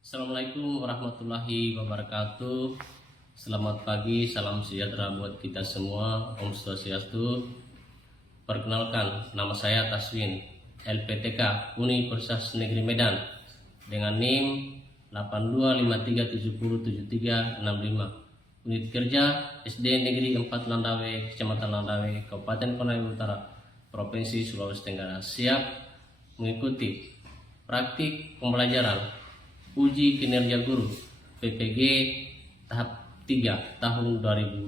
Assalamualaikum warahmatullahi wabarakatuh. Selamat pagi, salam sejahtera buat kita semua. Om Swastiastu. Perkenalkan, nama saya Taswin, LPTK Universitas Negeri Medan dengan NIM 8253707365. Unit kerja SD Negeri 4 Landawe, Kecamatan Landawe, Kabupaten Konawe Utara, Provinsi Sulawesi Tenggara. Siap mengikuti praktik pembelajaran uji kinerja guru PPG tahap 3 tahun 2025.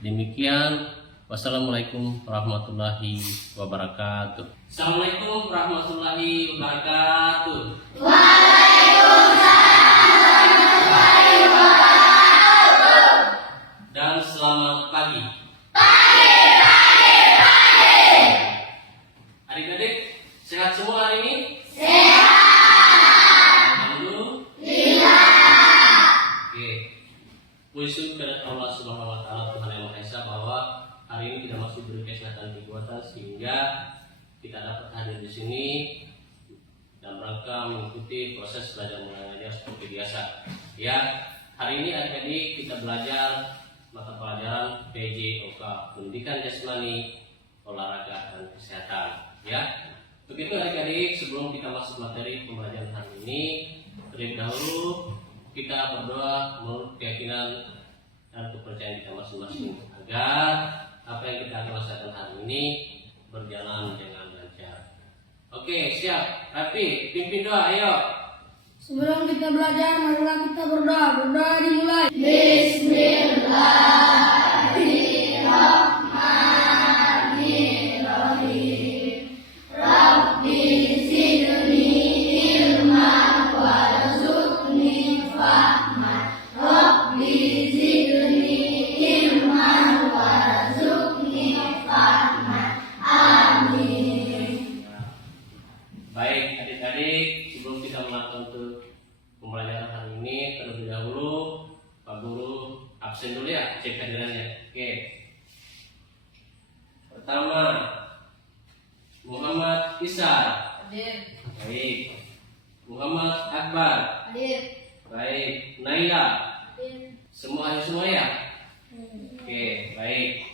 Demikian, wassalamualaikum warahmatullahi wabarakatuh. Assalamualaikum warahmatullahi wabarakatuh. Dan selamat pagi. Adik-adik, sehat semua hari ini? Puji kepada Allah Subhanahu wa Ta'ala, Tuhan Yang Maha Esa, bahwa hari ini kita masih diberi kesehatan kekuatan sehingga kita dapat hadir di sini dalam rangka mengikuti proses belajar mengajar seperti biasa. Ya, hari ini adik-adik kita belajar mata pelajaran PJOK, Pendidikan Jasmani, Olahraga dan Kesehatan. Ya, begitu adik-adik. Sebelum kita masuk materi pembelajaran hari ini, terlebih dahulu kita berdoa menurut keyakinan dan kepercayaan kita masing-masing agar apa yang kita akan laksanakan hari ini berjalan dengan lancar. Oke, siap. Rapi, pimpin doa, ayo. Sebelum kita belajar, marilah kita berdoa. Berdoa dimulai. Bismillahirrahmanirrahim. Rabbi zidni ilman warzuqni fahman. Rabbi zidni ilman warzuqni fahman. Amin. Baik, adik-adik, sebelum kita melakukan untuk pembelajaran hari ini, terlebih dahulu Pak Guru absen dulu ya, cek kehadirannya. Oke. Pertama, Muhammad Isar. Hadir. Baik. Muhammad Akbar. Hadir. Baik. Naila. Hadir. Semua hadir semua ya? Oke, baik.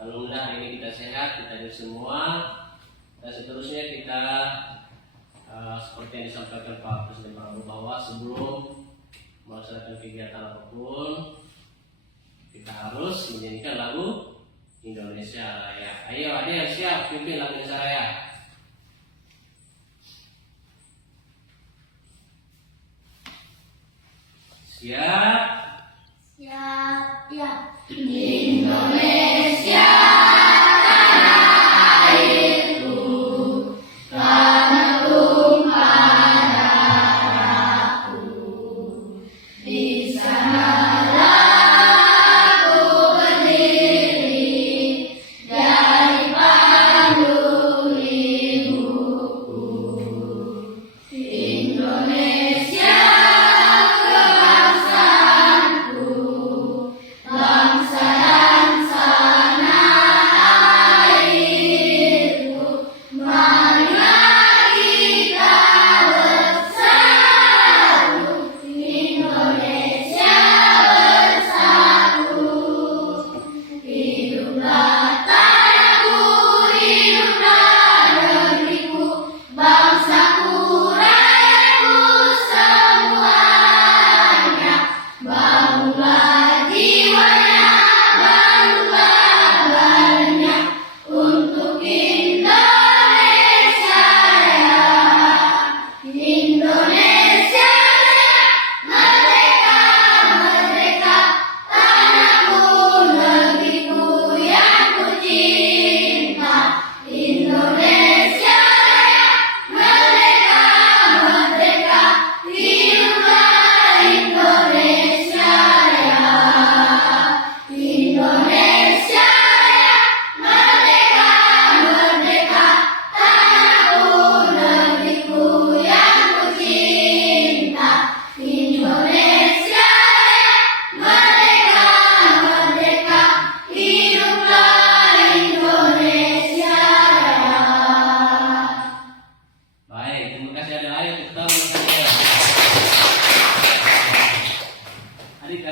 Alhamdulillah hari ini kita sehat, kita hadir semua. Dan seterusnya kita seperti yang disampaikan Pak Presiden Prabowo, bahwa sebelum melaksanakan kegiatan apapun kita harus menyanyikan lagu Indonesia Raya. Ayo adik, siap pimpin lagu Indonesia Raya. Siap. Siap, ya. Indonesia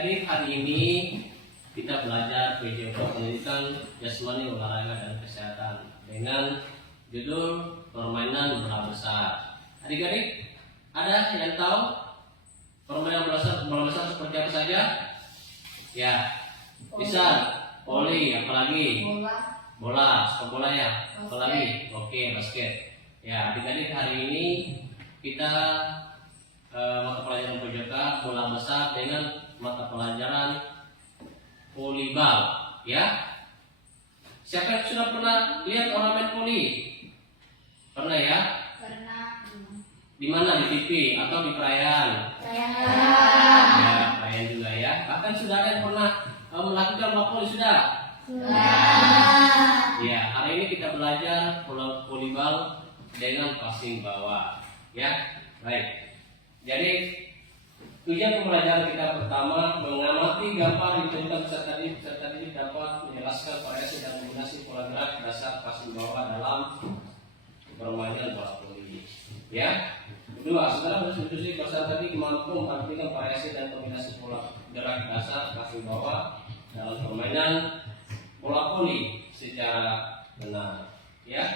Adik-adik, hari ini kita belajar PJOK Pendidikan Jasmani, Olahraga dan Kesehatan dengan judul permainan bola besar. Adik-adik, ada yang tahu permainan bola besar seperti apa saja? Ya, bisa voli, apalagi bola, sepak bola ya, apalagi oke, basket. Ya, adik-adik, hari ini kita mata pelajaran PJOK bola besar dengan mata pelajaran volleyball, ya. Siapa yang sudah pernah lihat orang main voli? Pernah ya? Pernah. Di mana? Di TV atau di perayaan? Perayaan. Ya, perayaan juga ya. Bahkan sudah ada yang pernah melakukan bola voli sudah? Sudah. Ya, hari ini kita belajar bola volleyball dengan passing bawah, ya. Baik. Jadi tujuan pembelajaran kita pertama, mengamati gambar yang ditemukan peserta didik dapat menjelaskan variasi dan kombinasi pola gerak dasar passing bawah dalam permainan bola voli. Ya. Kedua, saudara berdiskusi peserta didik mampu memperhatikan variasi dan kombinasi pola gerak dasar passing bawah dalam permainan bola voli secara benar. Ya.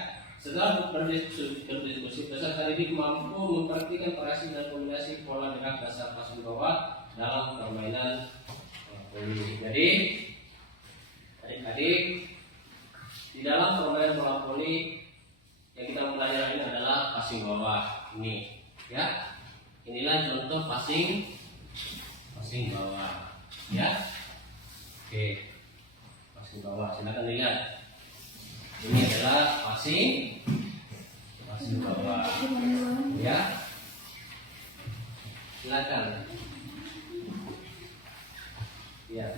Setelah berdiskusi peserta didik mampu memperhatikan variasi dan kombinasi pola gerak dasar passing bawah dalam permainan bola voli. Jadi, adik-adik, di dalam permainan bola voli yang kita pelajari ini adalah passing bawah. Ini, ya. Inilah contoh passing bawah, ya. Oke, passing bawah. Silakan dilihat. Ini adalah passing bawah, ya. Silakan. Ya.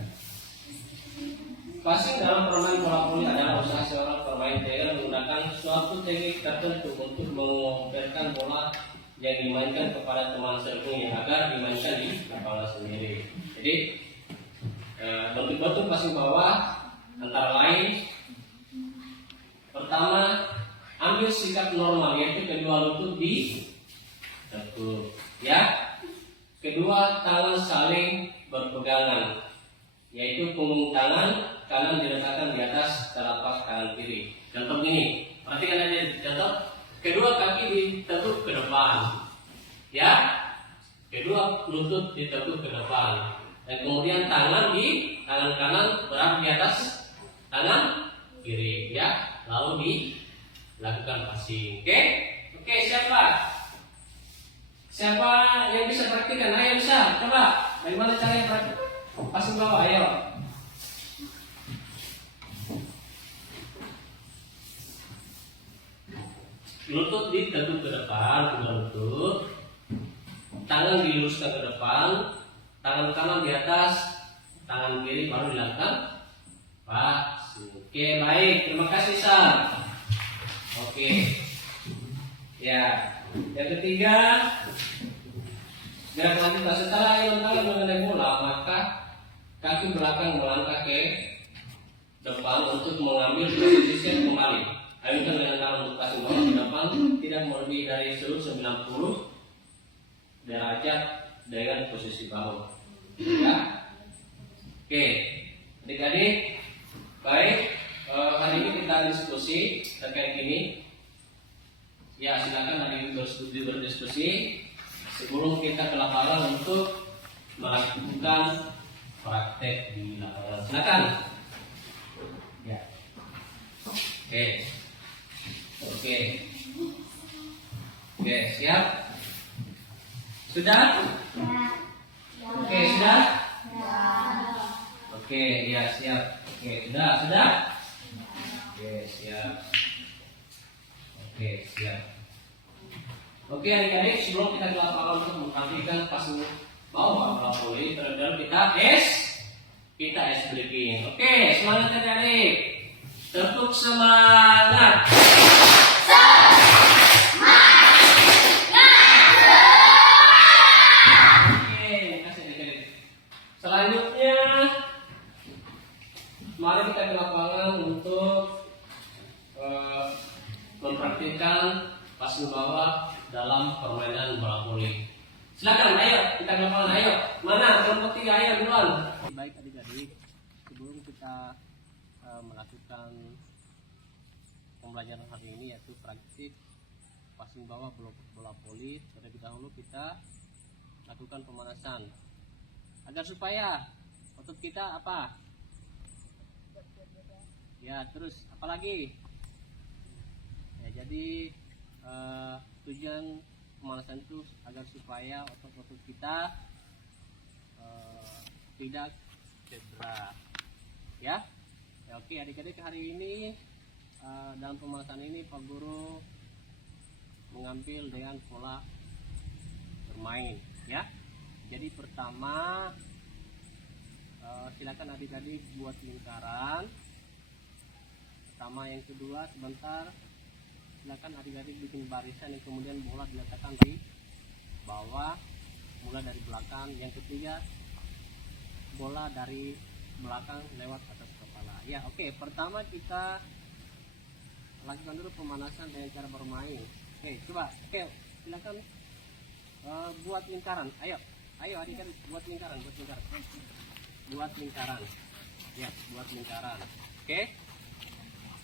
Passing dalam permainan bola voli adalah usaha seorang pemain player menggunakan suatu teknik tertentu untuk mengoperkan bola yang dimainkan kepada teman serbunya agar dimainkan di kepala sendiri. Jadi bentuk-bentuk passing bawah antara lain: pertama, ambil sikap normal, yaitu kedua lutut ditekuk, ya. Kedua, tangan saling berpegangan, yaitu punggung tangan kanan diletakkan di atas telapak tangan kiri. Contoh ini, perhatikan aja contoh. Kedua kaki ditekuk ke depan, ya. Kedua lutut ditekuk ke depan, dan kemudian tangan kanan berada di atas tangan kiri, ya. Lalu dilakukan passing. Oke, siapa yang bisa praktikkan? Ayo, bisa, coba. Bagaimana caranya praktik passing bawah? Ayo. Lutut ditekuk ke depan, kedua lutut. Tangan diluruskan ke depan, tangan kanan di atas, tangan kiri baru dilakukan passing. Oke, baik, terima kasih, Sam. Oke, ya. Yang ketiga, gerak lanjutan. Setelah tangan mengenai bola, maka kaki belakang melangkah ke depan untuk mengambil posisi set kembali. Ayunkan dengan tangan untuk passing bawah ke depan, tidak melebihi dari 90 derajat dengan posisi bahu. Ya. Oke, adik-adik, baik. Hari ini kita diskusi terkait ini. Ya, silakan adik berdiskusi sebelum kita ke lapangan untuk melakukan praktek di lapangan. Silakan. Ya. Oke, siap? Sudah? Oke, sudah? Oke, ya, siap. Oke, sudah? Oke, siap. Oke, adik-adik, sebelum kita ke lapangan untuk memperhatikan passing bawah bola voli, terlebih dahulu kita ice breaking. Oke, semangat adik-adik. Tepuk semangat. Oke, kasih adik-adik. Selanjutnya, mari kita ke lapangan untuk mempraktikkan passing bawah dalam permainan bola voli. Silakan lapangan, ayo kita ke lapangan, ayo. Mana kelompok 3, ayo duluan. Baik adik-adik, sebelum kita melakukan pembelajaran hari ini yaitu praktik passing bawah bola voli, terlebih dahulu kita lakukan pemanasan agar supaya otot kita apa? Ya, terus apa lagi? Ya, jadi tujuan pemanasan itu agar supaya otot-otot kita tidak cedera. Ya, oke adik-adik, hari ini dalam pemanasan ini Pak Guru mengambil dengan pola bermain, ya. Jadi pertama silakan adik-adik buat lingkaran. Pertama, yang kedua sebentar silakan adik-adik bikin barisan, yang kemudian bola diletakkan di bawah mulai dari belakang. Yang ketiga, bola dari belakang lewat atas kepala. Ya, oke. Pertama kita lakukan dulu pemanasan dengan cara bermain. Oke, coba. Oke, silakan buat lingkaran. Ayo adik-adik buat lingkaran. Buat lingkaran. Ya, buat lingkaran. Oke.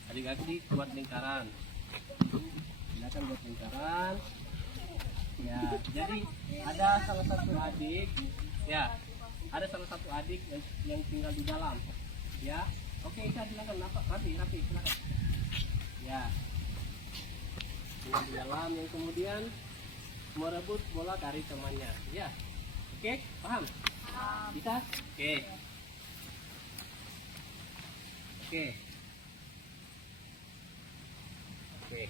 Adik-adik buat lingkaran. Silakan buat lingkaran. Ya, jadi ada salah satu adik, ya, ada salah satu adik yang tinggal di dalam. Ya, oke, silakan rapi, silakan. Ya, tinggal di dalam, yang kemudian merebut bola dari temannya. Ya, oke, paham? Bisa? Oke,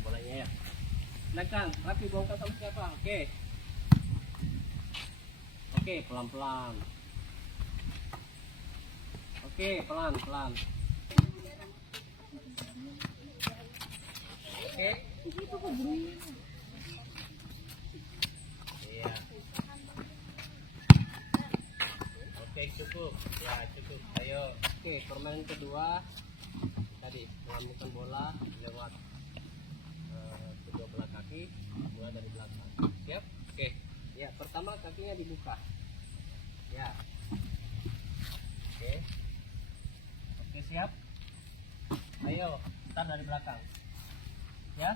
bolanya ya. Silakan, rapi, bongkar sama siapa? Oke, pelan-pelan. Oke, pelan-pelan. Oke. Iya. Oke, cukup. Ya, cukup. Ayo. Oke, permainan kedua. Tadi mengamukan bola lewat kedua belah kaki, mulai dari belakang. Siap? Oke. Ya, pertama kakinya dibuka. Ya. Oke, siap. Ayo, start dari belakang. Ya.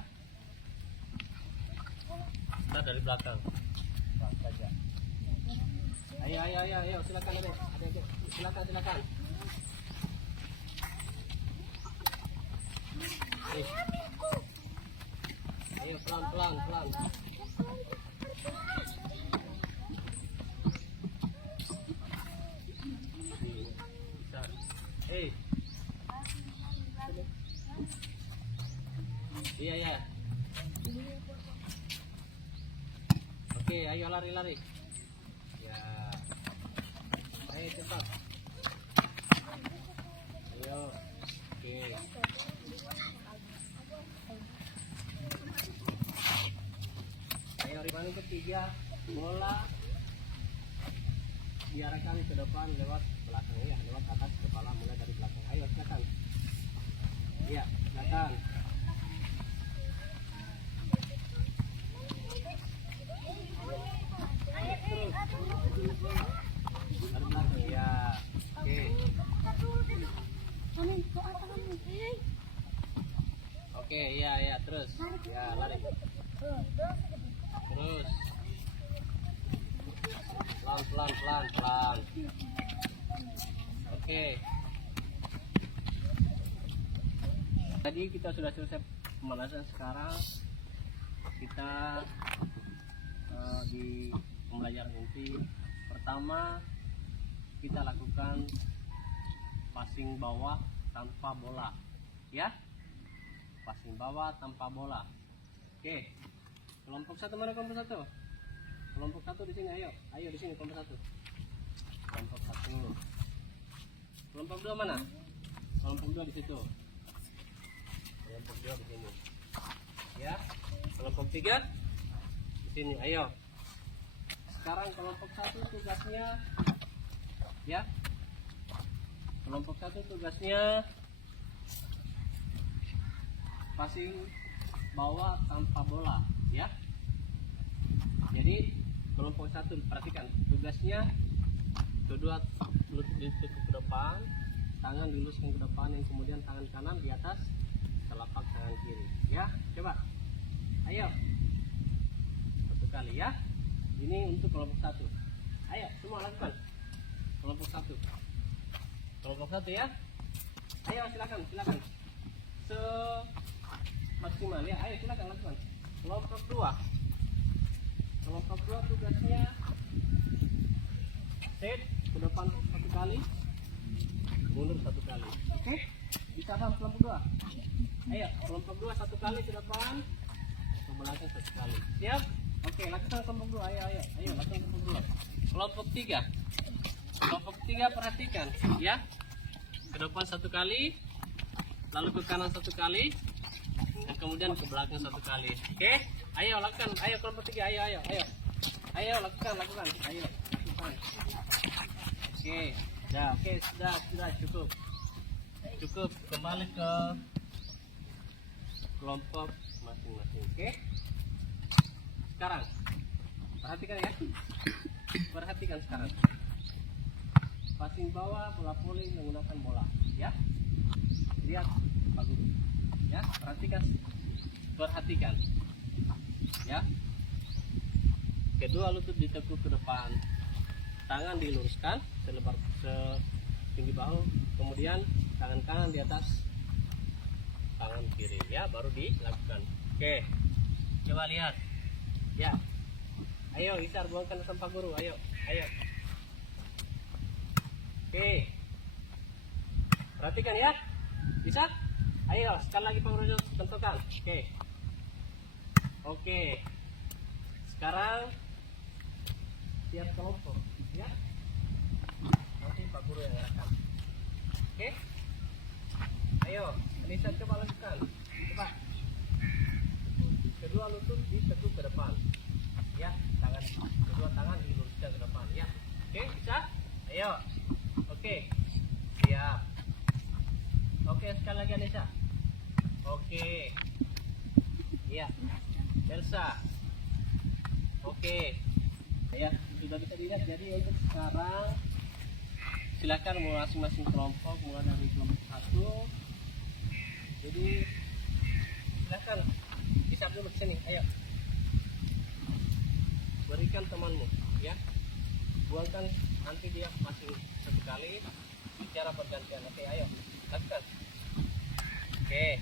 Start dari belakang. Start saja. Ayo, silakan adik. Silakan. Ayo, pelan. Iya. Oke, ayo lari. Ya. Ayo cepat. Ayo. Oke. Ayo, ribani ketiga, bola diarahkan ke depan lewat belakang, ya, lewat atas kepala mulai dari belakang. Ayo, silakan. Iya, silakan. Dari belakang, ya. Oke, iya, terus. Ya, lari. Terus. Pelan. Oke. Tadi kita sudah selesai pemanasan, sekarang kita di pembelajaran inti. Pertama kita lakukan passing bawah tanpa bola, ya. Passing bawah tanpa bola. Oke. Kelompok satu mana kelompok satu? Kelompok satu di sini, ayo di sini kelompok satu. Kelompok satu. Kelompok dua mana? Kelompok dua di situ. Kelompok dua di sini. Ya. Kelompok tiga di sini, ayo. Sekarang kelompok satu tugasnya, ya. Kelompok satu tugasnya passing bawah tanpa bola, ya. Jadi kelompok 1 perhatikan tugasnya, kedua lutut ditekuk ke depan, tangan diluruskan ke depan, yang kemudian tangan kanan di atas telapak tangan kiri. Ya, coba. Ayo. Satu kali ya. Ini untuk kelompok 1. Ayo, semua lakukan. Kelompok 1. Kelompok 1 ya. Ayo silakan. Maksimal ya. Ayo silakan lakukan. Kelompok 2. Kelompok 2 tugasnya set ke depan 1 kali, mundur 1 kali. Oke? Bisa paham kelompok 2? Ayo, kelompok 2 1 kali ke depan, ke belakang 1 kali. Siap? Oke, lakukan kelompok 2. Ayo lakukan kelompok 2. Kelompok 3. Kelompok 3 perhatikan ya. Ke depan 1 kali, lalu ke kanan 1 kali, dan kemudian ke belakang 1 kali. Oke? Ayo lakukan. Ayo kelompok 3. Ayo lakukan. Ayo lakukan. Oke. Sudah cukup. Kembali ke kelompok masing-masing. Oke? Sekarang perhatikan ya. Perhatikan sekarang. Passing bawah, bola voli menggunakan bola, ya. Lihat Pak Guru. Ya, perhatikan. Ya. Kedua lutut ditekuk ke depan. Tangan diluruskan setinggi bahu, kemudian tangan kanan di atas tangan kiri, ya, baru dilakukan. Oke. Coba lihat. Ya. Ayo Isar, buangkan sampah guru. Ayo. Oke. Perhatikan ya. Bisa? Ayo, sekali lagi Pak Guru tentukan. Oke. Sekarang tiap kelompok, ya. Nanti Pak Guru yang akan. Oke. Ayo, Anissa coba lakukan. Coba. Kedua lutut ditekuk ke depan. Ya, kedua tangan diluruskan ke depan, ya. Oke, bisa? Ayo. Oke. Siap. Oke, sekali lagi Anissa. Oke. Iya. Elsa. Oke. Ya, sudah bisa dilihat. Jadi untuk sekarang silakan masing-masing kelompok, mulai dari kelompok 1. Jadi silakan hisap dulu ke sini. Ayo. Berikan temanmu, ya. Buangkan, nanti dia masing 1 kali bicara bergantian. Oke, ayo. Lakukan. Oke.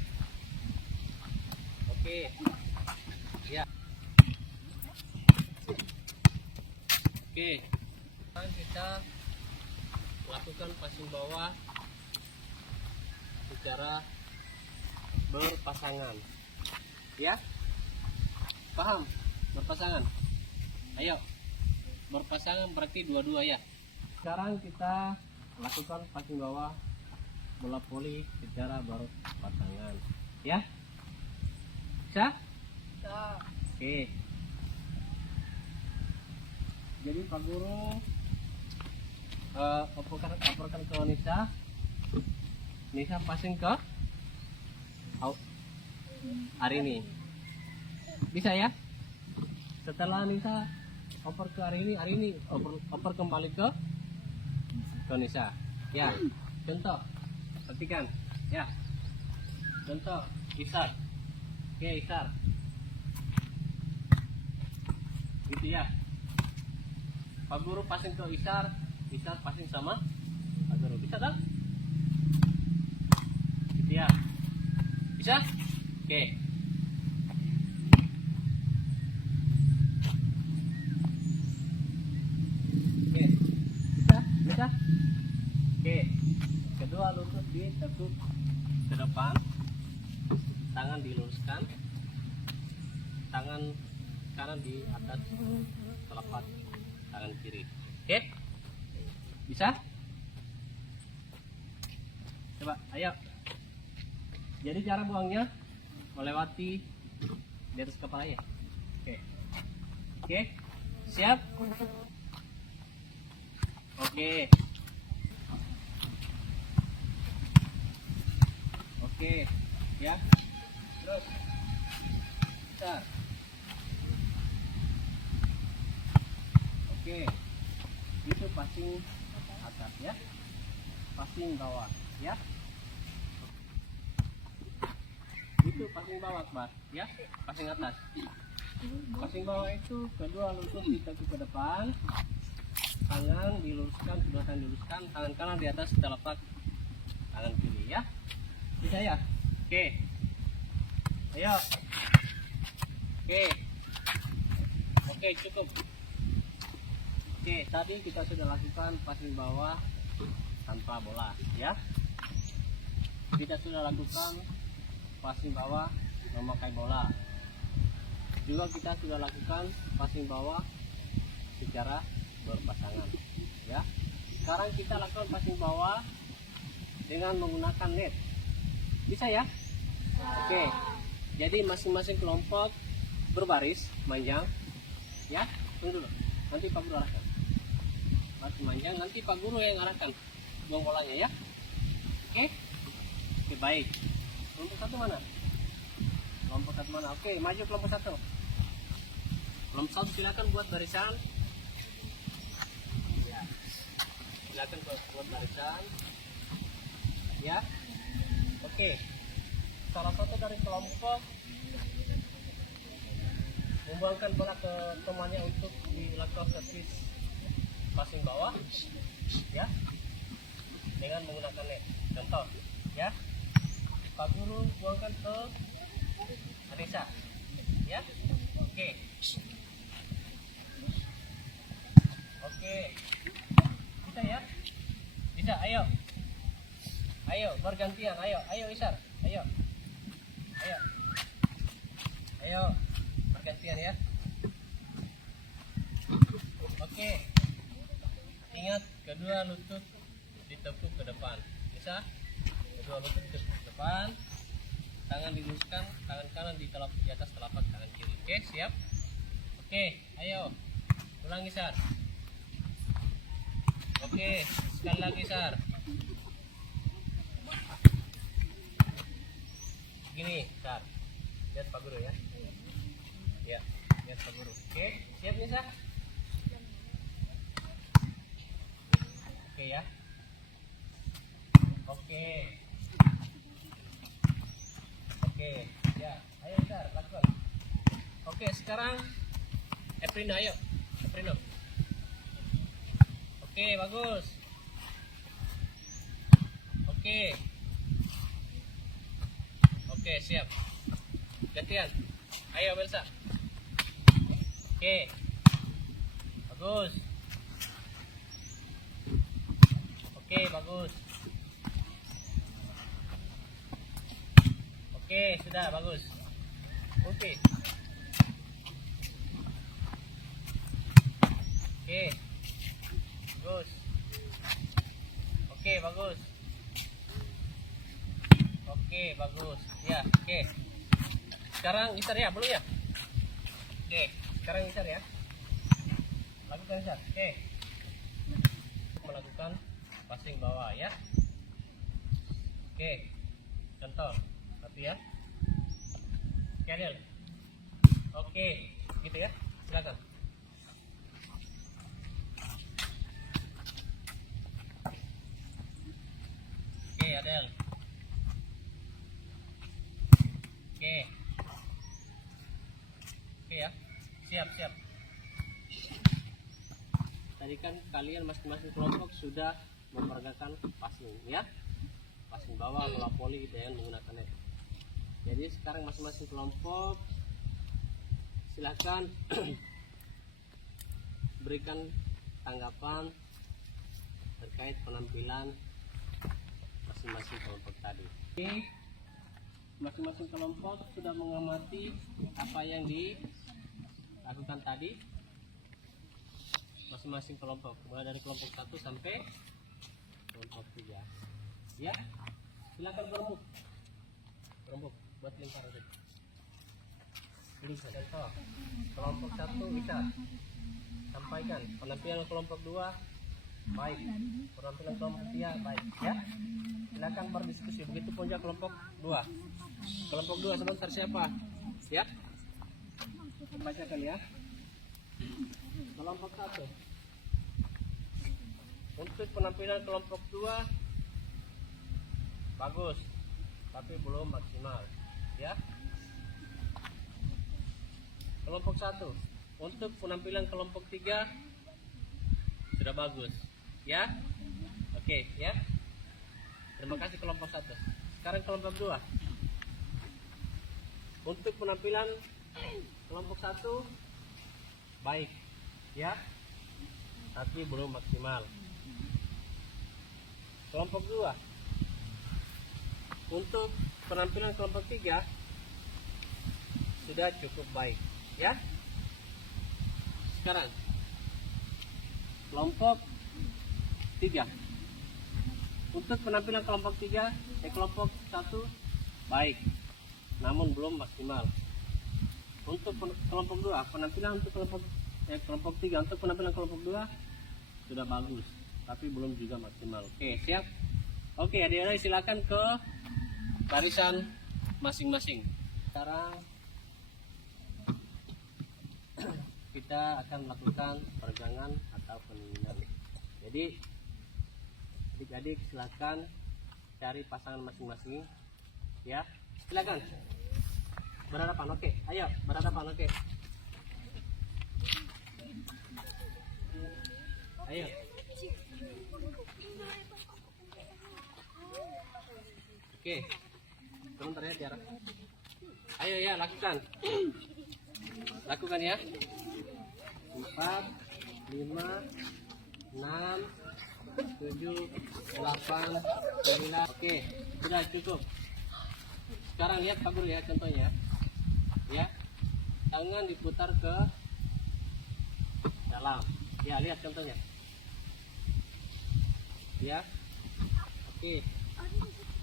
Ya. Oke. Sekarang kita lakukan passing bawah secara berpasangan. Ya? Paham? Berpasangan. Ayo. Berpasangan berarti dua-dua, ya. Sekarang kita lakukan passing bawah bola voli secara berpasangan. Ya? Bisa? Oke. Jadi Pak Guru operkan ke Nisa passing ke Arini. Bisa ya? Setelah Nisa oper ke Arini oper kembali ke Nisa. Ya. Contoh. Perhatikan. Ya. Contoh. Isar. Oke, Isar. Gitu ya. Pak Guru passing ke Isar passing sama Pak Guru. Bisa kan? Gitu ya. Bisa? Oke. Bisa? Oke. Kedua lutut ditekuk ke depan. Tangan diluruskan. Tangan kanan di atas telapak tangan kiri. Oke? Bisa? Coba, ayo. Jadi cara buangnya melewati di atas kepala ya. Oke. Siap? Oke. Ya. Terus. Besar. Oke, itu passing atas ya, passing bawah ya, itu passing bawah Akbar ya, passing atas. Passing bawah itu kedua lutut ditekuk ke depan, tangan diluruskan, kedua tangan diluruskan, tangan kanan di atas telapak tangan kiri ya. Bisa ya? Oke. Ayo. Oke. Oke, cukup. Oke, tadi kita sudah lakukan passing bawah tanpa bola ya. Kita sudah lakukan passing bawah memakai bola. Juga kita sudah lakukan passing bawah secara berpasangan ya. Sekarang kita lakukan passing bawah dengan menggunakan net. Bisa ya? Oke. Jadi masing-masing kelompok berbaris panjang ya. Tunggu dulu. Nanti Pak Guru arahkan. Baris panjang, nanti Pak Guru yang arahkan buang bolanya ya. Oke? Oke, baik. Kelompok satu mana? Kelompok satu mana? Oke, maju kelompok satu. Kelompok satu silakan buat barisan. Ya. Silakan buat barisan. Ya. Oke. Salah satu dari kelompok membuangkan bola ke temannya untuk dilakukan servis passing bawah ya, dengan menggunakan net. Contoh ya, Pak Guru buangkan ke Adesa ya. Oke. Oke, bisa ya, bisa. Ayo bergantian, ayo Isar, ayo bergantian ya. Oke, ingat kedua lutut ditekuk ke depan. Bisa? Kedua lutut ditekuk ke depan, tangan diluruskan, tangan kanan di atas telapak tangan kiri. Oke, siap? Oke, ayo ulangi Sar. Oke, sekali lagi Sar. Gini Sar, lihat Pak Guru ya. Ya, lihat Pak Guru. Oke, siap nih Sar. Oke ya. Oke. Oke, ya. Ayo Sar, lakukan. Oke, sekarang Eprino, ayo. Eprino. Oke, bagus. Oke. Oke, siap. Gantian. Ayo Belsa. Oke. Bagus. Oke, bagus. Oke, sudah bagus. Oke. Oke. Bagus. Oke, bagus. Oke, bagus. Ya, oke. Sekarang Isar ya, belum ya? Oke, sekarang Isar ya. Lakukan Isar. Oke. Melakukan passing bawah ya. Oke. Contoh. Satu ya. Oke, Adel. Oke, gitu ya. Silakan. Oke, Adel. Oke. Oke ya. Siap. Tadi kan kalian masing-masing kelompok sudah memperagakan passing ya. Passing bawah, bola voli dengan menggunakan net. Jadi sekarang masing-masing kelompok silakan berikan tanggapan terkait penampilan masing-masing kelompok tadi. Oke, masing-masing kelompok sudah mengamati apa yang dilakukan tadi. Masing-masing kelompok, mulai dari kelompok 1 sampai kelompok 3. Ya, silakan berembuk buat lingkaran itu. Ini contoh kelompok 1 bisa sampaikan penampilan kelompok 2 baik, penampilan kelompok 3 baik ya. Silakan berdiskusi. Begitu pun juga kelompok 2. Kelompok 2 sebentar siapa? Siap? Bacakan ya. Kelompok 1 Untuk penampilan kelompok 2 bagus, tapi belum maksimal, ya. Kelompok 1. Untuk penampilan kelompok 3 sudah bagus, ya. Oke, ya. Terima kasih kelompok 1. Sekarang kelompok 2. Untuk penampilan kelompok 1 baik, ya, tapi belum maksimal. Kelompok 2. Untuk penampilan kelompok 3 sudah cukup baik, ya. Sekarang kelompok 3. Untuk penampilan kelompok 3 kelompok 1 baik, namun belum maksimal. Untuk kelompok 2, penampilan untuk kelompok 3 untuk penampilan kelompok 2 sudah bagus, tapi belum juga maksimal. Oke, siap. Oke, adik-adik silakan ke barisan masing-masing. Sekarang kita akan melakukan peregangan atau pendinginan. Jadi adik-adik silakan cari pasangan masing-masing, ya. Silakan berhadapan. Oke, ayo berhadapan. Oke, ayo. Oke, sebentar ya Tiara. Ayo ya, lakukan ya. 4, 5, 6, 7, 8, 9. Oke, sudah cukup. Sekarang lihat Pak Guru ya, contohnya ya, tangan diputar ke dalam ya, lihat contohnya ya.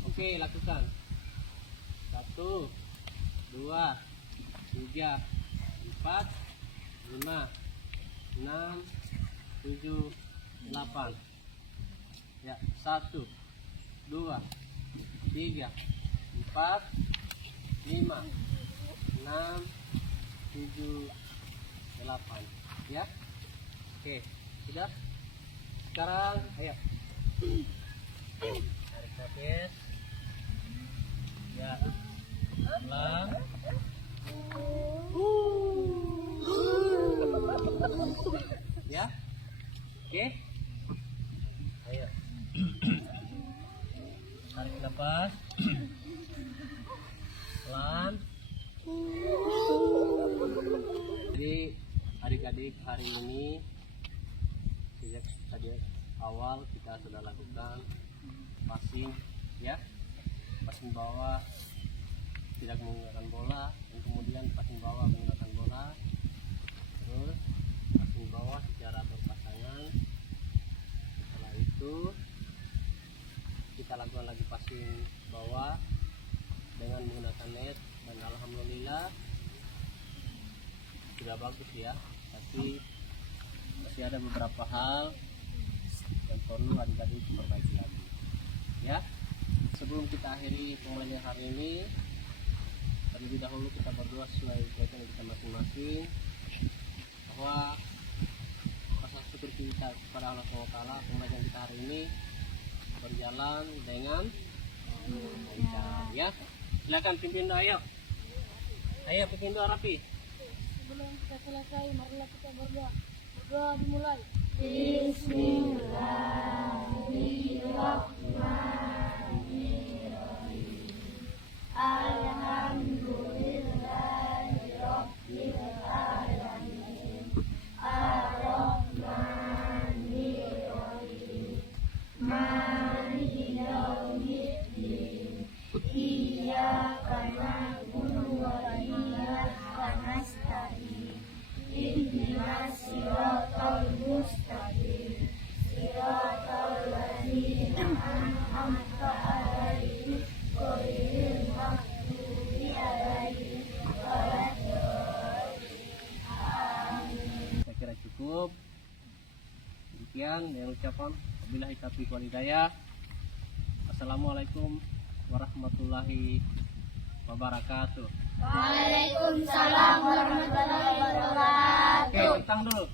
Oke, lakukan. 1, 2, 3, 4, 5, 6, 7, 8 ya. 1, 2, 3, 4, 5, 6, 7, 8 ya. Oke, sudah. Sekarang ayo tarik nafas ya, pelan. Ya, oke. Ayo tarik nafas pelan. Jadi adik-adik, hari ini sejak tadi awal kita sudah lakukan passing ya, passing bawah tidak menggunakan bola, dan kemudian passing bawah menggunakan bola, terus passing bawah secara berpasangan. Setelah itu kita lakukan lagi passing bawah dengan menggunakan net, dan alhamdulillah sudah bagus ya. Tapi masih ada beberapa hal yang perlu adik-adik perbaiki lagi ya. Sebelum kita akhiri pembelajaran hari ini, terlebih dahulu kita berdoa sesuai kebaikan kita masing-masing, bahwa rasa syukur kita kepada Allah SWT, pembelajaran kita hari ini berjalan dengan lancar ya. Silakan pimpin doa. Ayo pimpin doa rapi. Sebelum kita selesai, marilah kita berdoa. Berdoa dimulai. Saya kira cukup. Demikian yang ucapan. Wabillahi taufiq wal hidayah. Assalamualaikum warahmatullahi wabarakatuh. Waalaikumsalam warahmatullahi wabarakatuh. Oke, tentang dulu.